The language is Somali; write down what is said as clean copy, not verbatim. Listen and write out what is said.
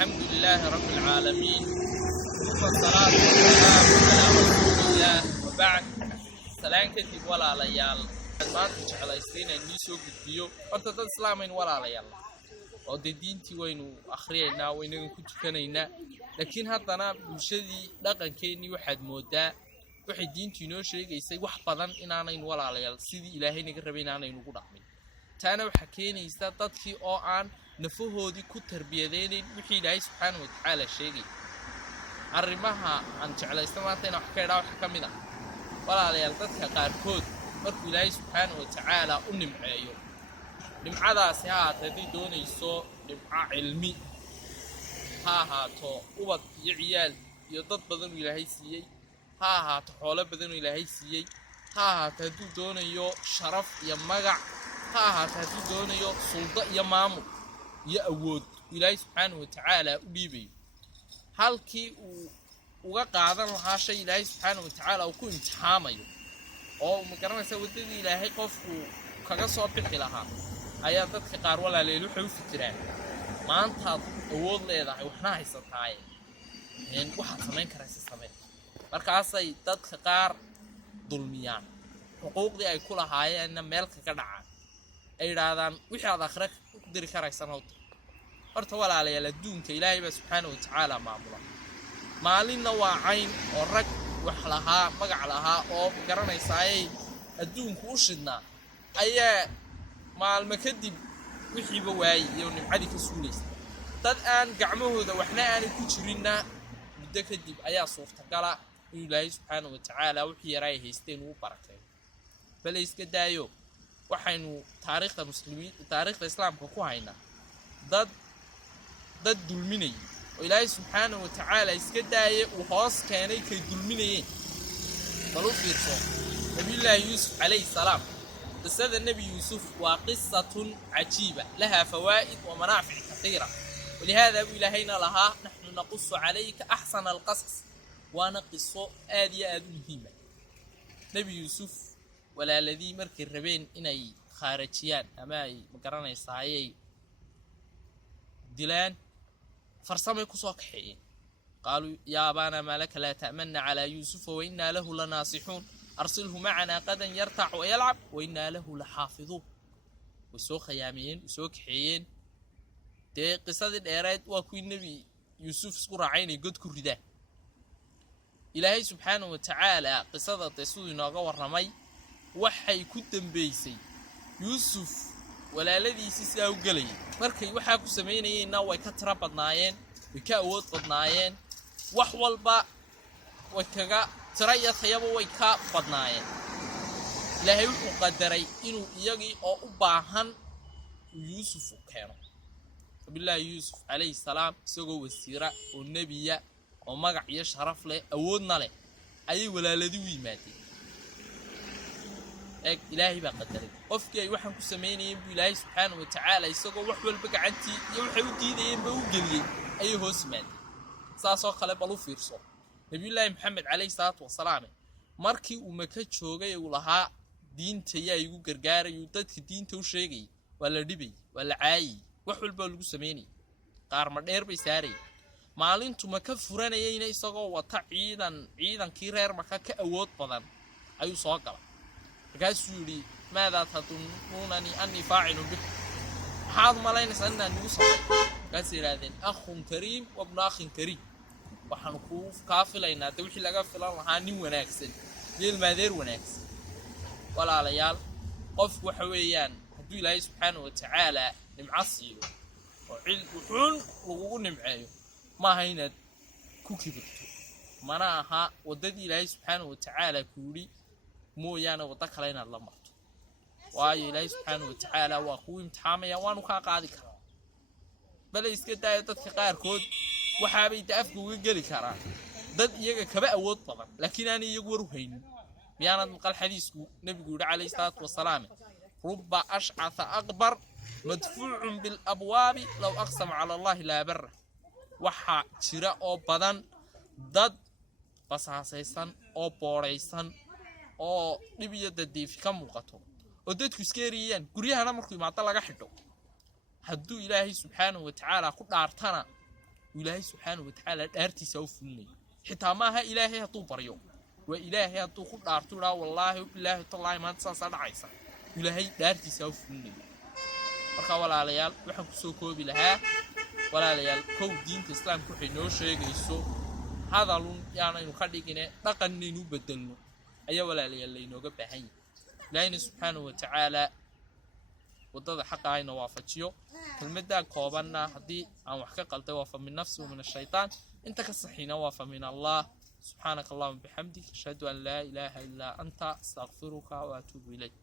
الحمد لله رب العالمين والصلاة والسلام على رسول الله وبعد سلام كتب ولا ليال ما تجعل يستين النسوء بالبيو وتدل إسلامين ولا ليال ودينتي وينو أخرينا وينو كتكنينا لكن هذانا بشدي لقن كيني واحد مودا واحد دينتي نوشي يسي وحبضان إنانا ولا ليال سيدي إلهي نقربين أنا نقول أحمد تانا وحكيني استطدكي أو عن نفوهودي كتربيدين وحي إلهي سبحانه وتعالى شيء arrimaha aan jeclaysto maanta inaan wax ka idhaa waxa ka mid ah walaalayaal dadka qaarkood markuu ilaahay subxaanahu wa tacaala u nimceeyo nimcadaasi ha ahaatee haddii doonayso nimco cilmi ha ahaato ubad iyo ciyaal iyo dad badanuu ilaahay siiyey ha ahaato xoolo badanuu ilaahay siiyey ha ahaato hadduu doonayo sharaf iyo magac ha ahaato hadduu doonayo suldo iyo maamul iyo awood ilaahay subxaanahu wa tacaala u dhiibayo halkii uu uga qaadan lahaa shay ilaahay subxaanahu wa tacaala uu ku imtixaamayo oo ma garanaysa wadadii ilaahay qofku kaga soo bixi lahaa ayaa dadka qaar walaaleel waxay u fikiraan maantaad awood leedahay waxna haysataaye waxaad samayn karaysa samee markaasay dadka qaar dulmiyaan xuquuqdii ay ku lahaayeenna meel kaga dhacaan ay yidhaahdaan wixii aad akhre ku diri karaysana u dir horta walaalayaal adduunka ilaahay baa subxaanahu wa tacaala maamula maalinna waa cayn oo rag wax lahaa magac lahaa oo garanaysaayay adduunku u shidnaa ayaa maalmo kadib wixiiba waayey iyo nimcadii ka suulaysa dad aan gacmahooda waxna aanay ku jirinna muddo kadib ayaa suurtagala inuu ilaahay subxaanahu wa tacaala wixii yaraa ay haysteen uu barakeeyo bale iska daayo waxaynu taariikhda islaamka ku haynaa dad dulminay oo ilaahay subxaanahu wa tacaala iska daayay uu hoos keenay kay dulminayeen bal u fiirso nabiyullaahi yuusuf calayhi salaam qisada nebi yuusuf waa qisatun cajiiba lahaa fawaa'id wa manaafic katiira walihaada buu ilaahayna lahaa naxnu naqusu calayka axsana alqasas waana qiso aad iyo aad u muhiima nebi yuusuf walaaladii markay rabeen inay khaarajiyaan ama ay magaranaysaayay dilaan فرسمي كسوك حين قالوا يا أبانا ما لك لا تأمن على يوسف وإنا له لناصحون أرسله معنا غدا يرتع ويلعب وإنا له لحافظون وسوك خيامين وسوك حين دي قصة الإيراد وكوين نبي يوسف سكر عيني قد كرده إلهي سبحانه وتعالى قصة تسوي ناغور رمي وحي كدن بيسي يوسف ولا الذي سيساو قلي markay waxa ku sameeyeen way ka tira badnaayeen way ka awood badnaayeen wax walba way kaga tiraya tayaba way ka badnaayeen ilaahay wuxuu qadaray inuu iyagii oo u baahan yuusuf keeno billahi yuusuf alayhi salaam isagoo wasiira oo nabiya oo magac iyo sharaf leh awoodna leh ayay walaaladii u yimaadeen إلهي بقدره قفكي waxaan ku sameeyay buu Ilaahay subhanahu wa ta'ala isagoo wax walba gacantii iyo waxay u diidayeen ba u galiyay ay hoos maadeen saasoo kale bal u fiirso nabiyullaahi maxamed calayhi salaatu wasalaam markii uu maka joogay uu lahaa diinta yaa igu gargaaray dadka diinta u sheegay waa la dhibay waa la caayay wax walba lagu sameeyay qaar ma dheer bay saaray maalintu maka furanayayna isagoo wata ciidankii reer maka ka awood badan ayuu soo galay قاسولي ماذا تظنونني أني فاعل به حاض ملاين سألنا نوصل قاسي هذين أخ كريم وابن أخ كريم وحنكوف كافلين توحي لقى فلان هاني وناكسن ليل مادير وناكسن ولا عليال قف وحويان هدو الله سبحانه وتعالى نمعصيه وحون وقول نمعيه ما هينا كوكي بكتو مناها وددي الله سبحانه وتعالى كولي mooyaana wada kale inaad la marto waayo ilaahay subxaanahu wa tacaala waa ku imtixaamaya waanu ka qaadi karaa bal iska daaya dadka qaarkood waxa bay daafku uga gali karaan dad iyaga kaba awood badan laakiin aan iyagu war u haynin miyaanad maqal xadiisku nabigu calayhi salaatu wasalaam rubba ash'atha akbar madfuu'un bil abwaab law aqsama ala allah la barra waxa jira oo badan dad basaasaysan oo booraysan oo dhibiyada diif ka muuqato oo dadku iskeeriyaan guryahana markuu imaado laga xidho hadduu ilaahay subxaanahu wa tacaala ku dhaartana إلهي سبحانه وتعالى دارتي سوفني حتى ما ها إلهي هتو بريو وإلهي هتو خد أرتورا والله بالله طلع ما تصل عيسى إلهي دارتي سوفني marka walaalayaal waxaan ku soo koobi lahaa walaalayaal kow diinta islaamku waxay noo sheegayso hadalun yaanaynu ka dhigine dhaqanaynu bedelno ayaa walaalayaal inooga baahan yahay ilaahina subxaanahu wa tacaala wadada xaqa ayna waafajiyo kelmadda koobanna haddii aan wax ka qalday waa fa min nafsi wa min ash-shaytaan inta ka saxiina waa fa min allah subxaanaka allahumma bihamdik ashhadu an laa ilaaha illaa anta astaghfiruka wa atuubu ilayk